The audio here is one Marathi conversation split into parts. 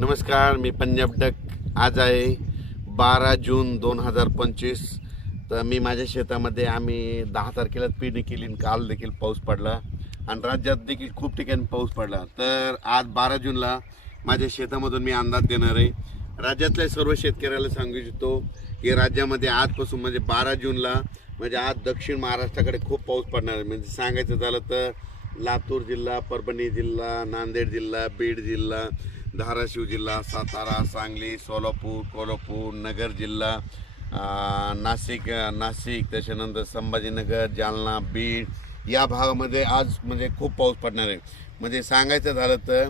नमस्कार, मी पंजाब डक. आज आहे 12 जून 2025. तर मी माझ्या शेतामध्ये आम्ही 10 तारखेला पेरणी केली आणि काल देखील पाऊस पडला आणि राज्यात देखील खूप ठिकाणी पाऊस पडला. तर आज 12 जूनला माझ्या शेतामधून मी अंदाज देणार आहे. राज्यातल्या सर्व शेतकऱ्याला सांगू इच्छितो की राज्यामध्ये आजपासून म्हणजे 12 जूनला म्हणजे आज दक्षिण महाराष्ट्राकडे खूप पाऊस पडणार आहे. म्हणजे सांगायचं झालं तर लातूर जिल्हा, परभणी जिल्हा, नांदेड जिल्हा, बीड जिल्हा, धाराशिव जिल्हा, सातारा, सांगली, सोलापूर, कोल्हापूर, नगर जिल्हा, नाशिक, त्याच्यानंतर संभाजीनगर, जालना, बीड या भागामध्ये आज म्हणजे खूप पाऊस पडणार आहे. म्हणजे सांगायचं झालं तर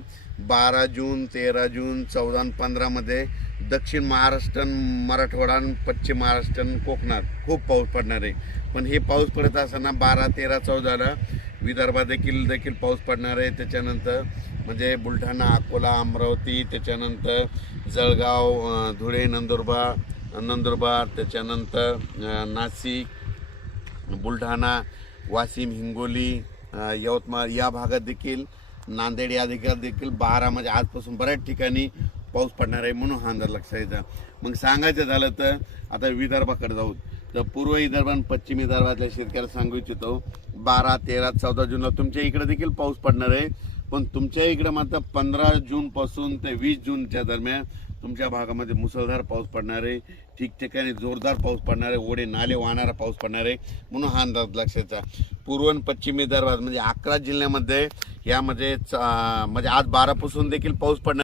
12 जून, 13 जून, 14 आणि 15मध्ये दक्षिण महाराष्ट्र, मराठवाडा आणि पश्चिम महाराष्ट्र, कोकणात खूप पाऊस पडणार आहे. पण हे पाऊस पडत असताना 12, 13, 14ला विदर्भात देखील पाऊस पडणार आहे. त्याच्यानंतर म्हणजे बुलढाणा, अकोला, अमरावती, त्याच्यानंतर जळगाव, धुळे, नंदुरबार, त्याच्यानंतर नाशिक, बुलढाणा, वाशिम, हिंगोली, यवतमाळ या भागात देखील, नांदेड या देखील 12 म्हणजे आजपासून बऱ्याच ठिकाणी पाऊस पडणार आहे. म्हणून हा अंदाज लक्षात येतं. मग सांगायचं झालं तर आता विदर्भाकडे जाऊ. तर पूर्व विदर्भ आणि पश्चिम विदर्भातल्या शेतकऱ्याला सांगू इच्छितो 12, 13, 14 जूनला तुमच्या इकडे देखील पाऊस पडणार आहे. पण तुमच्या इकडे मात्र 15 जूनपासून ते 20 जूनच्या दरम्यान तुमच्या भागामध्ये मुसळधार पाऊस पडणार आहे. ठिकठिकाणी जोरदार पाऊस पडणार आहे. ओढे नाले वाहणारा पाऊस पडणार आहे. म्हणून हा अंदाज लक्षाचा. पूर्व आणि पश्चिम विदर्भात म्हणजे 11 जिल्ह्यामध्ये यामध्ये म्हणजे आज 12 पासून देखील पाऊस पडणार.